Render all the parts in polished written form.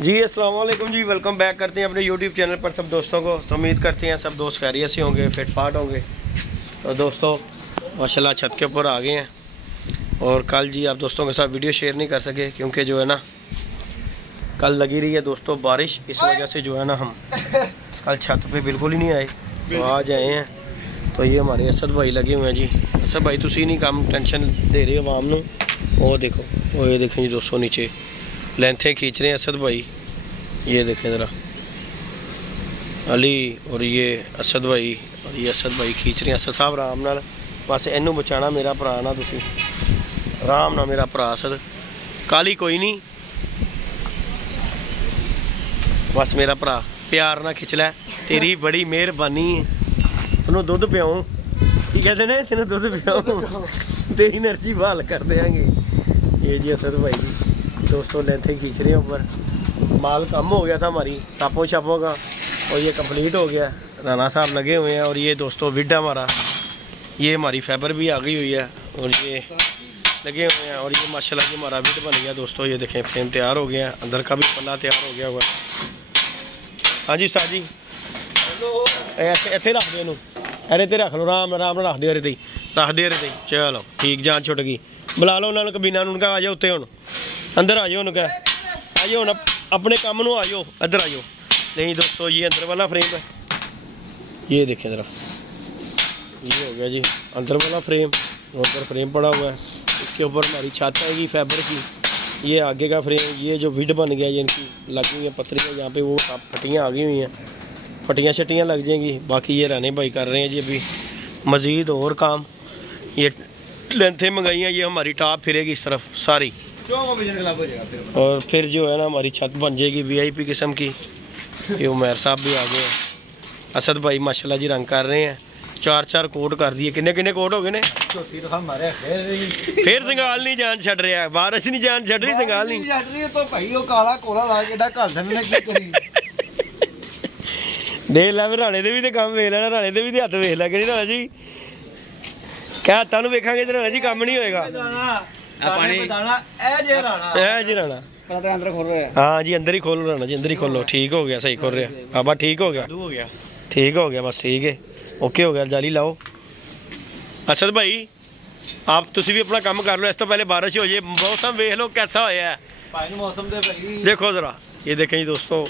जी अस्सलाम वालेकुम जी, welcome back करते हैं अपने यूट्यूब चैनल पर सब दोस्तों को। तो उम्मीद करते हैं सब दोस्त खैरियत से होंगे, फिट फाट होंगे। तो दोस्तों माशाल्लाह छत के ऊपर आ गए हैं। और कल जी आप दोस्तों के साथ वीडियो शेयर नहीं कर सके क्योंकि जो है ना कल लगी रही है दोस्तों बारिश, इस वजह से जो है ना हम कल छत पे बिल्कुल ही नहीं आए। तो आज आए हैं। तो ये हमारे असद भाई लगे हुए हैं जी। असद भाई तुसी नहीं काम टेंशन दे रहे हो आवाम नूं। वो देखो, वो ये देखें जी दोस्तों नीचे लेंथें खींच रहे हैं असद भाई। ये देखें ज़रा अली और ये असद भाई और ये असद भाई खींच रहे हैं। असद साहब राम नाल बस इनू बचाना मेरा भरा ना, तुसी राम ना मेरा भरा असद, काली कोई नहीं, बस मेरा भरा प्यार ना खिंच लै, तेरी बड़ी मेहरबानी। तेनों दुध पियाऊं की कहते ने, तेनों दुध पियाऊं, तेरी एनर्जी बहाल कर देंगे। ये जी असद भाई जी दोस्तों लेंथें खींच रहे हैं ऊपर। माल कम हो गया था हमारी टापों शापों का और ये कंप्लीट हो गया। राना साहब लगे हुए हैं और ये दोस्तों विड हमारा, ये हमारी फाइबर भी आ गई हुई है और ये लगे हुए हैं। और ये माशाल्लाह ये हमारा विड बन गया दोस्तों। ये देखें फ्रेम तैयार हो गया, अंदर का भी पल्ला तैयार हो गया हुआ। हाँ जी साह जी इतने रख दो, अरे ते रख लो, राम राम रख दो, अरे रख दे, अरे चलो ठीक, जान छुट गई। बुला लो उन्होंने कबीना, उनका आ जाओ उत्ते हुण, अंदर आ जाओ, उनका आ जाओ हुण अपने काम नूं आ जाओ, इधर आ जाओ। नहीं दोस्तों ये अंदर वाला फ्रेम है, ये देखें ज़रा, ये हो गया जी अंदर वाला फ्रेम, उधर फ्रेम पड़ा हुआ है। इसके ऊपर हमारी छत आएगी फाइबर की। ये आगे का फ्रेम, ये जो विड बन गया ये इनकी लगी हुई है पत्थरियाँ, यहाँ पे वो फटियाँ आ गई हुई हैं, फटियाँ शटियाँ लग जाएंगी। बाकी ये राने भाई कर रहे हैं जी अभी मज़ीद और काम। ये लेंथें मंगाई हैं, ये हमारी टॉप फिरेगी इस तरफ सारी, और फिर जो है ना हमारी छत बन जाएगी VIP किस्म की। ये उमर साहब भी आ गए हैं। असद भाई माशाल्लाह जी रंग कर रहे हैं, 4 कोट कर दिए। किन्ने किन्ने कोट हो गए ने? फिर संगाल नहीं जान छड़ रहा है, बारिश नहीं जान छड़ रही, संगाल नहीं छड़ रही। तो भाई वो काला कोला ला के घर ने की करी देख लै, राणे दे भी ते काम वेख लेना, राणे दे भी ते हत्थ वेख लै कि राणा जी क्या हत्थां नूं वेखांगे ते राणा जी काम नहीं होएगा। हाँ जी अंदर ही खोलो राणा जी, अंदर ही खोलो, ठीक हो गया, सही खोल रहा बाबा, ठीक हो गया, ठीक हो गया, बस ठीक है, ओके हो गया। जाली लाओ असद भाई, आप तुसी भी अपना काम कर लो, इस तो पहले बारिश हो जाए। मौसम वेख लो कैसा होया है मौसम देखो जरा, ये देखें जी दोस्तों।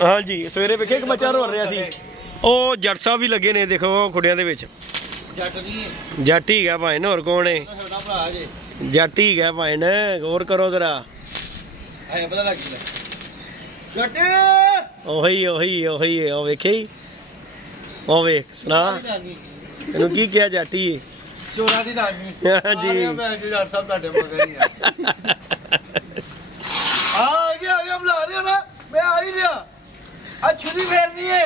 हाँ जी सवेरे वेखे एक बच्चा रो रहा सी, ओ जट साहब भी लगे ने, देखो खुड़ियां दे विच जट ही है भाई, होर कौन है? जट ही है भाई ने, और करो जरा, ओही ओही ओही है, ओ वेखे ही, ओ वेख सुना तेनू की किया जट ही चोरा दी नानी। हां जी जट साहब ਤੁਹਾਡੇ ਮਗਰ ਹੀ आ गया बुला रहे हो ना, मैं आ ही गया, आज छुरी फेरनी है।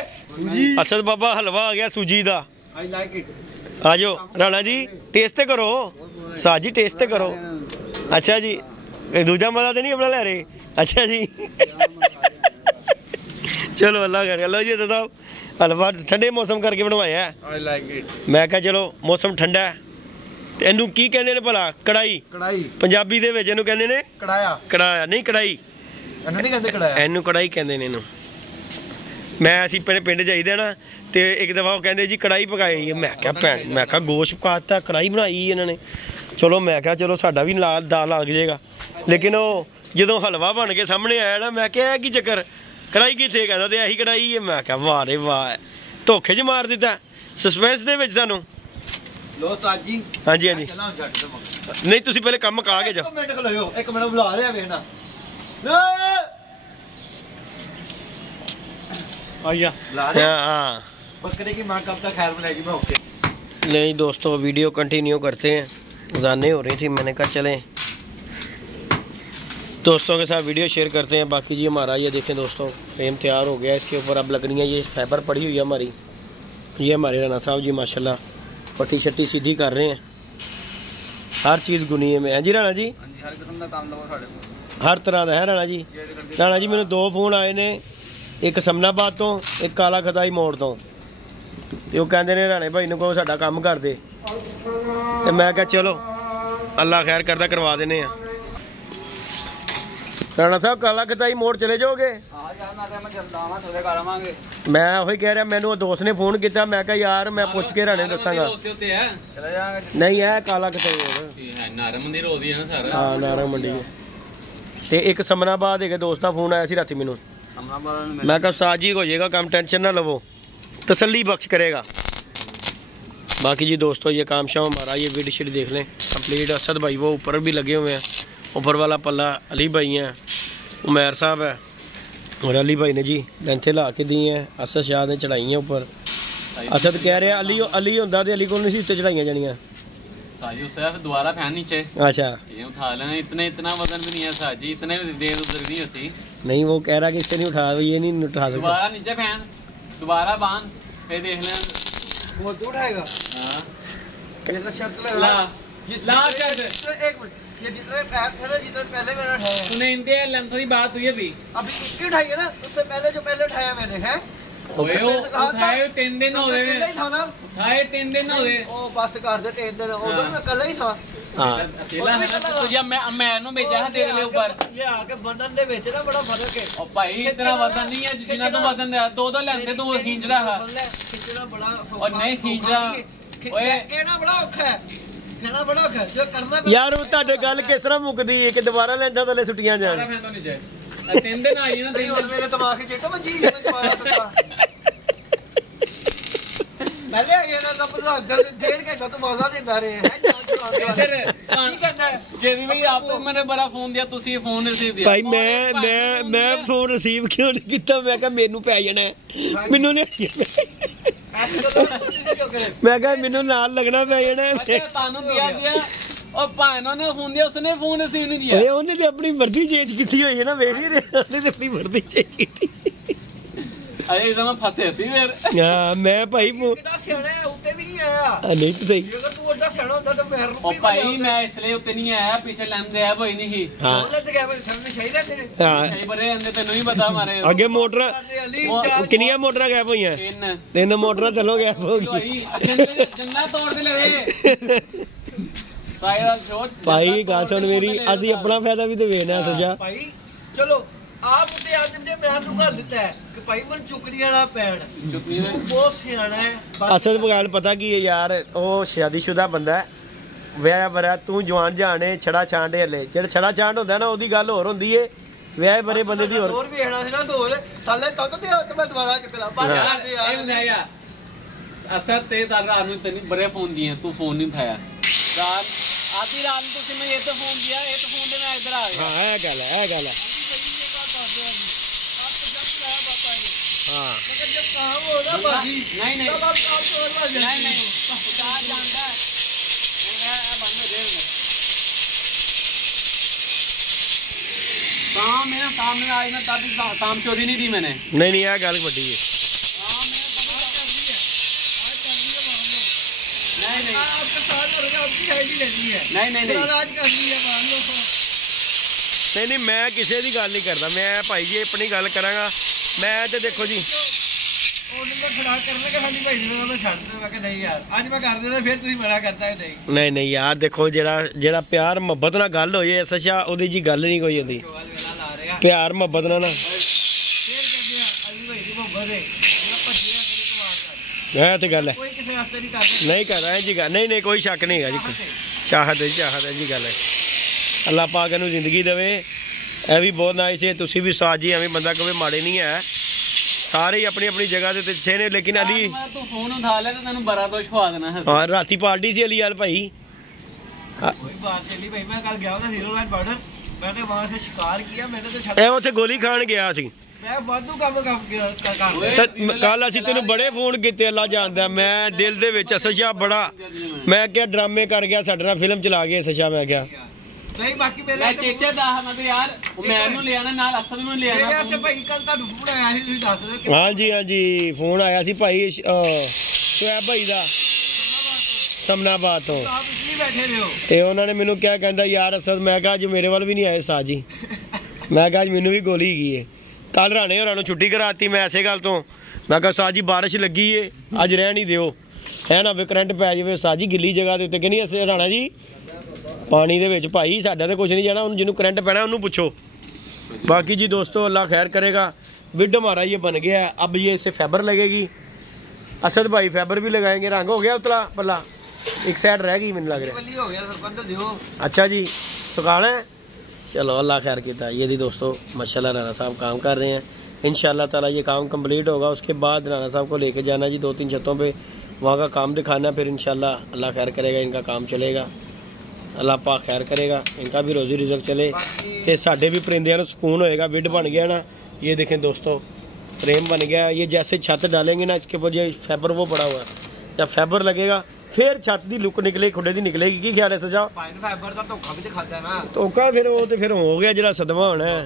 असद बाबा हलवा आ गया सूजी दा, आई लाइक इट। आ जाओ राणा जी टेस्ट करो, साह जी टेस्ट करो। अच्छा जी दूजा मजा तो नहीं अपना ले रहे? अच्छा जी चलो अल्लाह कर। लो जी साहब हलवा ठंडे मौसम करके बनवाया है, आई लाइक इट। मैं कहा चलो मौसम ठंडा है ते इनू की कहंदे ने भला? कड़ाई, कड़ाई पंजाबी दे विच इनू कहंदे ने कड़ाया, कड़ाया नहीं कड़ाई, इनू नहीं कहंदे कड़ाया, इनू कड़ाई कहंदे ने इनू। मैं असीं पिंड जाईदा ना ते एक दफा वो कहंदे जी कड़ाई पकाई है, मैं क्या भैन, मैं क्या गोश्त पकाता, कड़ाई बनाई इन्होंने। चलो मैं क्या चलो साडा भी लाल दाल लग जाएगा, लेकिन वो जो हलवा बन के सामने आया ना, मैं क्या की चक्कर, कड़ाई कितने? कहता तो यही कड़ाई है। मैं क्या वाह रे वाह, धोखे च मार दिता सस्पेंस दे विच सानू। लो ताजी हाँ जी हाँ जी, नहीं तुसी पहले कम मुका के जाओ, एक मिनट खलोयो, एक मिनट बुला रहा वेखना आया हाँ बकरे की माँ कब तक खैर मिलेगी। मैं ओके नहीं दोस्तों वीडियो कंटिन्यू करते हैं, जाने हो रही थी, मैंने कहा चलें दोस्तों के साथ वीडियो शेयर करते हैं। बाकी जी हमारा ये देखें दोस्तों फ्रेम तैयार हो गया, इसके ऊपर अब लगनी है ये फाइबर पड़ी हुई है हमारी। ये हमारे राना साहब जी माशाल्लाह पट्टी शट्टी सीधी कर रहे हैं, हर चीज़ गुनीए में है जी राणा जी, हर किस्म का काम लो, हर तरह का है राणा जी। राणा जी मैंने 2 फोन आए ने, एक समनाबाद तो एक काला खताई मोड़ तो, वो कहते ने राणे भाई को साडा काम कर दे, ते मैं क्या चलो अल्लाह खैर करदा करवा देने। ਰਾਣਾ ਸਾਹਿਬ ਕਾਲਾ ਖਤਾਈ ਮੋੜ ਚਲੇ ਜਾਓਗੇ? ਹਾਂ ਯਾਰ ਮੈਂ ਜਲਦਾਵਾਂ ਸਵੇਰੇ ਕਰ ਆਵਾਂਗੇ। ਮੈਂ ਉਹੀ ਕਹਿ ਰਿਹਾ, ਮੈਨੂੰ ਉਹ ਦੋਸਤ ਨੇ ਫੋਨ ਕੀਤਾ, ਮੈਂ ਕਿਹਾ ਯਾਰ ਮੈਂ ਪੁੱਛ ਕੇ ਰਾਣੇ ਦੱਸਾਂਗਾ। ਚਲੇ ਜਾਵਾਂਗੇ। ਨਹੀਂ ਹੈ ਕਾਲਾ ਖਤਾਈ ਮੋੜ ਹੈ ਨਾਰਾ ਮੰਡੀ ਰੋਡ ਦੀ ਹੈ ਨਾ ਸਾਰਾ। ਹਾਂ ਨਾਰਾ ਮੰਡੀ ਤੇ ਇੱਕ ਸਮਨਾਬਾਦ ਹੈਗਾ, ਦੋਸਤ ਦਾ ਫੋਨ ਆਇਆ ਸੀ ਰਾਤੀ ਮੈਨੂੰ। मैं कहा साजी हो जाएगा काम, टेंशन ना लवो, तसल्ली बख्श करेगा। बाकी जी दोस्तों ये काम शाम हमारा, ये वीडियो शीट देख लें कंप्लीट। असद भाई वो ऊपर भी लगे हुए हैं, ऊपर वाला पल्ला अली भाई हैं, उमैर साहब है और अली भाई ने जी लेंथे ला के दी हैं। असद शाह ने चढ़ाई हैं ऊपर। असद कह रहे हैं अली होंदा ते अली को नहीं सी चढ़ाइयां जानियां। साजी उससे दोबारा फैन नीचे। अच्छा ये उठा लेना, इतना वजन भी नहीं है साजी, इतने देर उधर नहीं होती। नहीं वो कह रहा कि इससे नहीं उठा, ये नहीं उठा सकता। दोबारा नीचे फैन, दोबारा बांध, फिर देख लें वो उठाएगा। हां ये तो शर्त लगा ला कर दे। एक मिनट, ये जितने पैप थे ना, जितने पहले मैंने उठाया, तूने इनके लेंथ की बात हुई अभी इसकी उठाई है ना, उससे पहले जो पहले उठाया मैंने है। ओए उठाए 3 दिन हो गए, उठाए 3 दिन हो गए। ओ बस कर दे 3 दिन, उधर मैं कल ही था। हां अकेला है ना तो या मैं नु भेजा है तेरे लिए ऊपर ले आके बंधन दे बेच ना, बड़ा फर्क है। ओ भाई इतना वजन नहीं है जितना तू वजन दे, दो लेंदे तू खींच रहा है, खींचना बड़ा और नहीं खींच रहा। ओए कहना बड़ा औखा है, कहना बड़ा औखा है, जो करना यार वो ਤੁਹਾਡੇ ਗੱਲ ਕਿਸ ਤਰ੍ਹਾਂ ਮੁੱਕਦੀ ਹੈ ਕਿ ਦੁਬਾਰਾ ਲੈਂਦਾ ਥੱਲੇ ਸੁੱਟੀਆਂ ਜਾਣ। 3 दिन आई ना, 3 दिन मेरे दिमाग में चिट्टा बची है दोबारा सुट्टा। पहले ये ना तो 1.5 घंटा तो मजा देता रहे हैं। इधर ठीक करना है जेदी भाई, आपको मैंने बड़ा फोन दिया, तुसी फोन रिसीव दिया। भाई मैं फोन रिसीव क्यों नहीं किया? मैं कहा मेनू पै जाना है, मेनू नहीं मैं कहा मेनू नाल लगना पै जाना है। तानू दिया और भाइयों ने फोन दिया, उसने फोन रिसीव नहीं दिया। ए ਉਹਨੇ ਤੇ ਆਪਣੀ ਮਰਜ਼ੀ ਚੇਂਜ ਕੀਤੀ ਹੋਈ ਹੈ ਨਾ, ਵੇਖ ਹੀ ਰਹੇ ਉਹਨੇ ਤੇ ਆਪਣੀ ਮਰਜ਼ੀ ਚੇਂਜ ਕੀਤੀ। अरे इधर में फंसे सी फिर। हां मैं भाई कितना सियाना है, उते भी नहीं आया। नहीं तो सही, अगर तू ओडा सियाना होता तो मैं रुपी। ओ भाई मैं इसलिए उते नहीं आया, पीछे लेंदे है भाई नहीं। हां लेट गया भाई, सामने सही रहते ने। हां सही बरे अंदर तेनू ही पता हमारे आगे मोटर कितनी मोटर गैप हुई हैं? 3 मोटर चलो गैप हो गई। जन्ना तोड़ दे ले भाई गा सुन मेरी, असि अपना फायदा भी तो वेखना सजा भाई। चलो आप मुझे आज मुझे बयान कर देता है कि भाई मन चुकलियां ना पैण, चुकलियां बहुत सियाना है। असल गल पता की है यार, वो शादीशुदा बंदा है, विआह बरा, तू जवान जाने छड़ा छांडे हले, जेड़ा छड़ा छांड होंदा ना ओदी गल होर होंदी है, विआह बरे बंदे दी होर वेखना सी ना दोर थल्ले तक ते मैं दोबारा चकला बंद कर दे यार। ए यार असर ते तार रात नु तनी बड़े फोन दिए, तू फोन नहीं उठाया। रात आधी रात में तुझे मैं ये तो फोन दिया, ये तो फोन दे मैं इधर आ गया। हां है गल है। हाँ लेकिन जब काम हो ना बाकी नहीं तब आप काम तो और नहीं उतार जानता है मैं बंद दे में काम में आज ना तब काम चोरी नहीं दी मैंने। नहीं यह गल बड़ी है। हां मैंने बंद कर दी है, आज कर दी है मान लो। नहीं आपके साथ करोगे, आपकी आईडी लेनी है। नहीं आज कर दी है मान लो। नहीं मैं किसी की गल नहीं करता, मैं भाई जी अपनी गल करांगा। मैं तो देखो जी नहीं यार देखो जेड़ा प्यार मुहब्बत नाल गल होए सच्चा ओदी जी गल नहीं कोई होंदी। प्यार मुहब्बत नाल ना ते गल है नहीं कर रहा है जी गल नहीं कोई शक नहीं है जी, चाहत है जी गल है। अल्लाह पाक इहनूं जिंदगी देवे, ਇਹ ਵੀ बहुत नाइस है। तुसी भी साथ जी एवं बंदा कभी माड़े नहीं है, सारे ही अपनी अपनी जगह ते अच्छे ने। लेकिन अली तू फोन उठा ले तो तैनू बड़ा कुछ खवा देना है। हां राती पार्टी सी अली यार भाई, कोई बात नहीं भाई। मैं कल गया था जीरो लाइन बॉर्डर, मैंने वहां से शिकार किया, मैंने तो छत ए ओथे गोली खान गया सी मैं वाधू काम कर कल ਅਸੀਂ ਤੈਨੂੰ ਬੜੇ ਫੋਨ ਕੀਤੇ, ਅੱਲਾ ਜਾਣਦਾ। ਮੈਂ ਦਿਲ ਦੇ ਵਿੱਚ ਅਸਸ਼ਾ ਬੜਾ, ਮੈਂ ਕਿਹਾ ਡਰਾਮੇ ਕਰ ਗਿਆ ਸਾਡੇ ਨਾਲ, ਫਿਲਮ ਚਲਾ ਗਿਆ ਅਸਸ਼ਾ। मैं ਕਿਹਾ नहीं बाकी मेरे चेचे दा मैं तो यार मैनू ले आना नाल असद ਨੂੰ ले आना। मेरे भाई कल ਤੁਹਾਨੂੰ ਫੋਨ ਆਇਆ ਸੀ, ਤੁਸੀਂ ਦੱਸ ਦਿਓ। हाँ जी ਫੋਨ ਆਇਆ ਸੀ ਭਾਈ ਸ਼ੁਐਬ ਭਾਈ ਦਾ ਸਮਨਾਬਾਦ ਤੋਂ। ਆਪ ਇਸਲੀ ਬੈਠੇ ਰਹੋ ਤੇ ਉਹਨਾਂ ਨੇ ਮੈਨੂੰ ਕਿਹਾ, ਕਹਿੰਦਾ ਯਾਰ ਅਸਦ, ਮੈਂ ਕਿਹਾ ਅੱਜ ਮੇਰੇ ਵੱਲ ਵੀ ਨਹੀਂ ਆਏ ਸਾਜ ਜੀ, ਮੈਂ ਕਿਹਾ ਅੱਜ ਮੈਨੂੰ ਵੀ ਗੋਲੀ ਗਈ ਹੈ। ਕੱਲ ਰਾਣੇ ਹੋਰਾਂ ਨੂੰ ਛੁੱਟੀ ਕਰਾਤੀ ਮੈਂ ਐਸੇ ਗੱਲ ਤੋਂ, ਮੈਂ ਕਿਹਾ ਸਾਜ ਜੀ ਬਾਰਿਸ਼ ਲੱਗੀ ਏ ਅੱਜ ਰਹਿਣ ਹੀ ਦਿਓ, ਹੈ ਨਾ ਵੀ ਕਰੰਟ ਪੈ ਜਾਵੇ ਸਾਜ ਜੀ ਗਿੱਲੀ ਜਗ੍ਹਾ ਦੇ ਉੱਤੇ। ਕਹਿੰਦੀ ਅਸੀਂ ਰਾਣਾ ਜੀ ਪਾਣੀ ਦੇ ਵਿੱਚ ਭਾਈ ਸਾਡਾ ਤੇ ਕੁਝ ਨਹੀਂ ਜਾਣਾ, ਉਹਨੂੰ ਜਿਹਨੂੰ ਕਰੰਟ ਪੈਣਾ ਉਹਨੂੰ ਪੁੱਛੋ। बाकी जी दोस्तों अल्लाह खैर करेगा। विड हमारा ये बन गया है, अब ये इसे फैबर लगेगी। असद भाई फैबर भी लगाएंगे। रंग हो गया उतला पल्ला, एक साइड रह गई मैंने लग रहा। अच्छा जी सुखाना है, चलो अल्लाह खैर किया। ये जी दोस्तों माशाल्लाह राना साहब काम कर रहे हैं। इंशाल्लाह ताला ये काम कंप्लीट होगा, उसके बाद राना साहब को लेके जाना जी 2-3 छतों पे, वहाँ का काम दिखाना, फिर इंशाल्लाह अल्लाह खैर करेगा इनका काम चलेगा। अल्लाह पाक खैर करेगा, इनका भी रोजी रिजक चले तो साढ़े भी परिंदियां सुकून होएगा। विड बन गया ना, ये देखें दोस्तों फ्रेम बन गया। ये जैसे छत डालेंगे ना इसके ऊपर ये फैबर वो पड़ा हुआ है, जब फैबर लगेगा फिर छत की लुक निकलेगी, खुडे की निकलेगी। की ख्याल है सजा? फाइबर का धोखा भी दिखाता है ना, धोखा फिर वो तो फिर हो गया जरा सदमा होना है।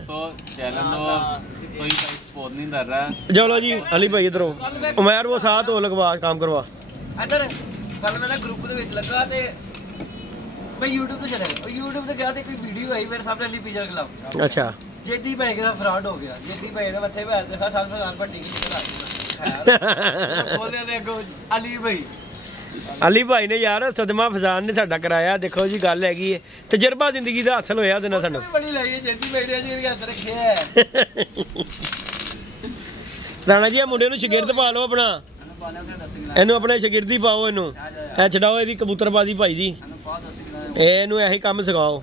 चलो जी अली भाई इधरों उमैर वो साथ हो लगवा काम करवा इधर। कल मैं ग्रुप ਦੇ ਵਿੱਚ ਲੱਗਾ ਤੇ मैं YouTube पे चला गया, YouTube पे गया तो कोई वीडियो आई मेरे सामने अली पिजर क्लब। अच्छा जेडी भाई के साथ फ्रॉड हो गया। जेडी भाई ने मत्थे पे देखा साल साल पट्टी की बोले देखो अली भाई ने यार सदमा फजान ने साडा कराया। देखो जी गल हैगी है, तजर्बा जिंदगी दा हासिल होया देना सानू। बड़ी लाई है जेडी भाई ने जी हथ रखे है। राणा जी मुंडे नु शागिर्द पा लो अपना, ਇਹਨੂੰ ਆਪਣੇ ਸ਼ਾਗਿਰਦੀ ਪਾਓ, ਇਹਨੂੰ ਇਹ ਛਡਾਓ ਇਹਦੀ ਕਬੂਤਰਬਾਜ਼ੀ ਭਾਈ ਜੀ, ਇਹਨੂੰ ਇਹੀ ਕੰਮ ਸਿਖਾਓ।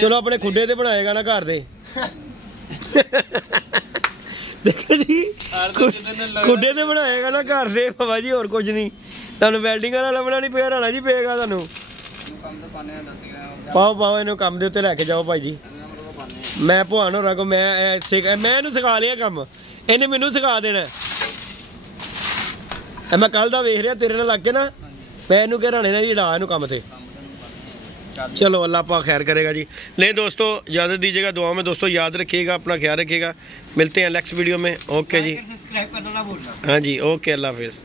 ਚਲੋ ਆਪਣੇ ਖੁੱਡੇ ਤੇ ਬਣਾਏਗਾ ਨਾ ਘਰ ਦੇ। ਦੇਖੋ ਜੀ ਖੁੱਡੇ ਤੇ ਬਣਾਏਗਾ ਨਾ ਘਰ ਦੇ ਬਾਬਾ ਜੀ, ਹੋਰ ਕੁਝ ਨਹੀਂ। ਤੁਹਾਨੂੰ ਵੈਲਡਿੰਗ ਵਾਲਾ ਲੱਭਣਾ ਨਹੀਂ ਪਿਆ, ਰਾਣਾ ਜੀ ਪਏਗਾ ਤੁਹਾਨੂੰ। ਪਾਓ ਪਾਓ ਇਹਨੂੰ ਕੰਮ ਦੇ ਉੱਤੇ ਲੈ ਕੇ ਜਾਓ ਭਾਈ ਜੀ। ਮੈਂ ਭਵਾਨ ਹੋਰਾਂ ਕੋ ਮੈਂ ਇਹਨੂੰ ਸਿਖਾ ਲਿਆ ਕੰਮ, ਇਹਨੇ ਮੈਨੂੰ ਸਿਖਾ ਦੇਣਾ। मैं कल का वेख रहा तेरे नाल लग के ना, मैं इनू कह राणे ने जड़ा इनू काम थे। चलो अल्लाह पाक खैर करेगा जी। नहीं दोस्तों इजाज़त दीजिएगा, दुआ में दोस्तों याद रखिएगा, अपना ख्याल रखिएगा। मिलते हैं नेक्स्ट वीडियो में। ओके जी, हाँ जी ओके, अल्लाह हाफिज़।